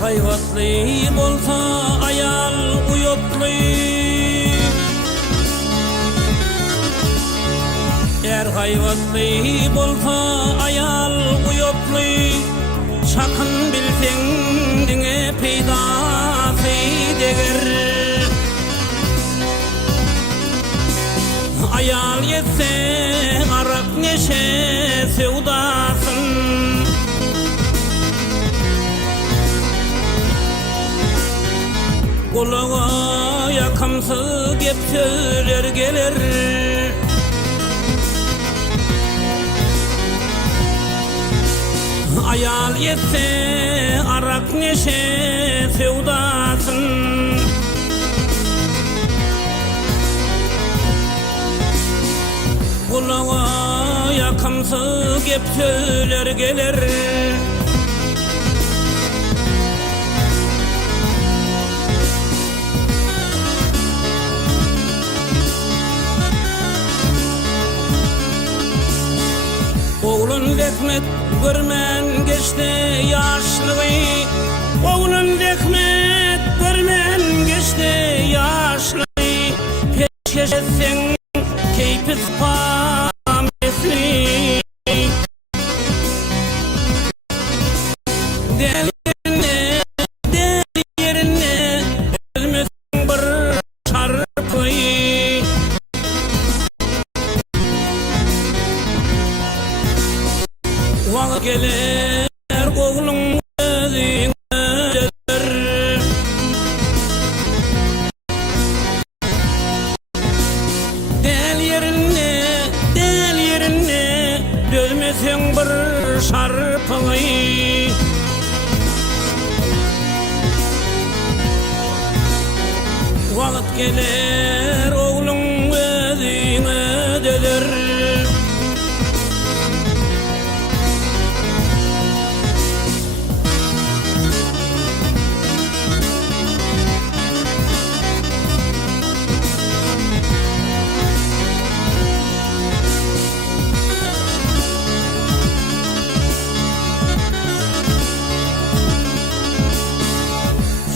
Hayvatlı bolsa ayal uyutlu, eğer hayvatlı bolsa ayal uyutlu, çakın bilsen dine peydası deger. Ayal yetse arak neşe sevdasın, kulağa yakamsız gep söyler gelir. Ayal yetse arak neşe sevdasın, kulağa yakamsız gep söyler gelir. Oğlun rekmet görmen geçti yaşlığı, oğlun rekmet görmen geçti yaşlığı, peşkeş etsen keyfi spamesli. Del yerine ölmesin bir çarpıyı, vağ gelir oğlum özüne dedir. Del yerine dölmesen bir şarpıyı, vaqt gelir oğlum özüne dedir.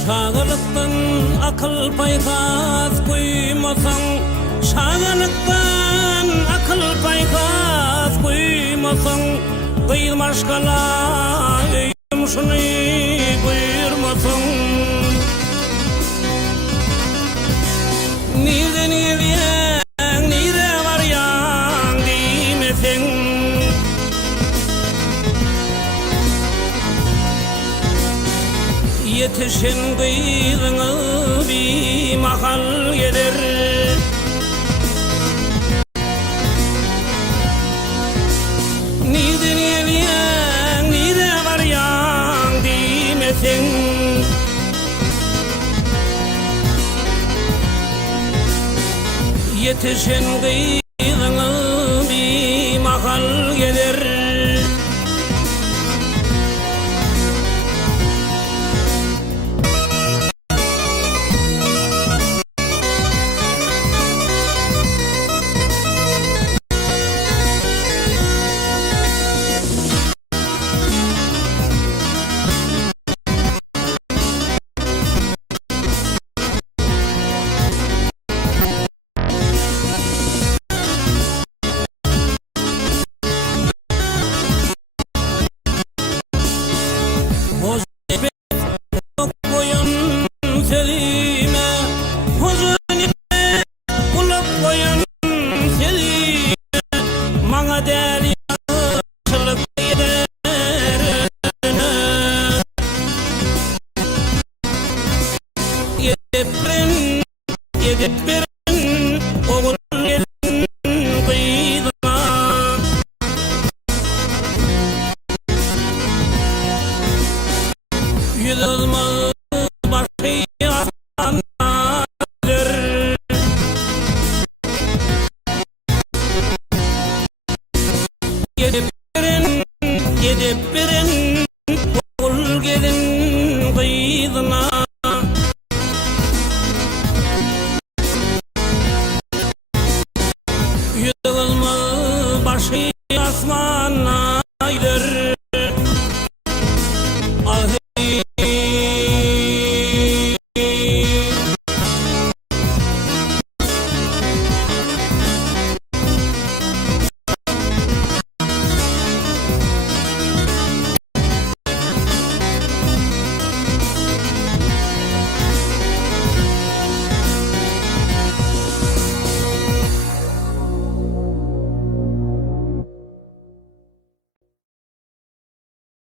Şağılıktan akıl paykaz koymasan, şağılıktan akıl paykaz koymasan, kıyılmaşkala öyüm şunu buyurmasan. Nirden geliyen, nire varyan demesen, yetişen kıyığını bir mahal gelir. Nirden geliyen, nire varyan demesen, yetişen kıyığını bir mahal gelir. deli yaşlılık gider Yedip verin oğul gelin kıydına Yüz olmaz başı aslandır Yedip verin oğul gelin kıydına Yığılmaz başı asman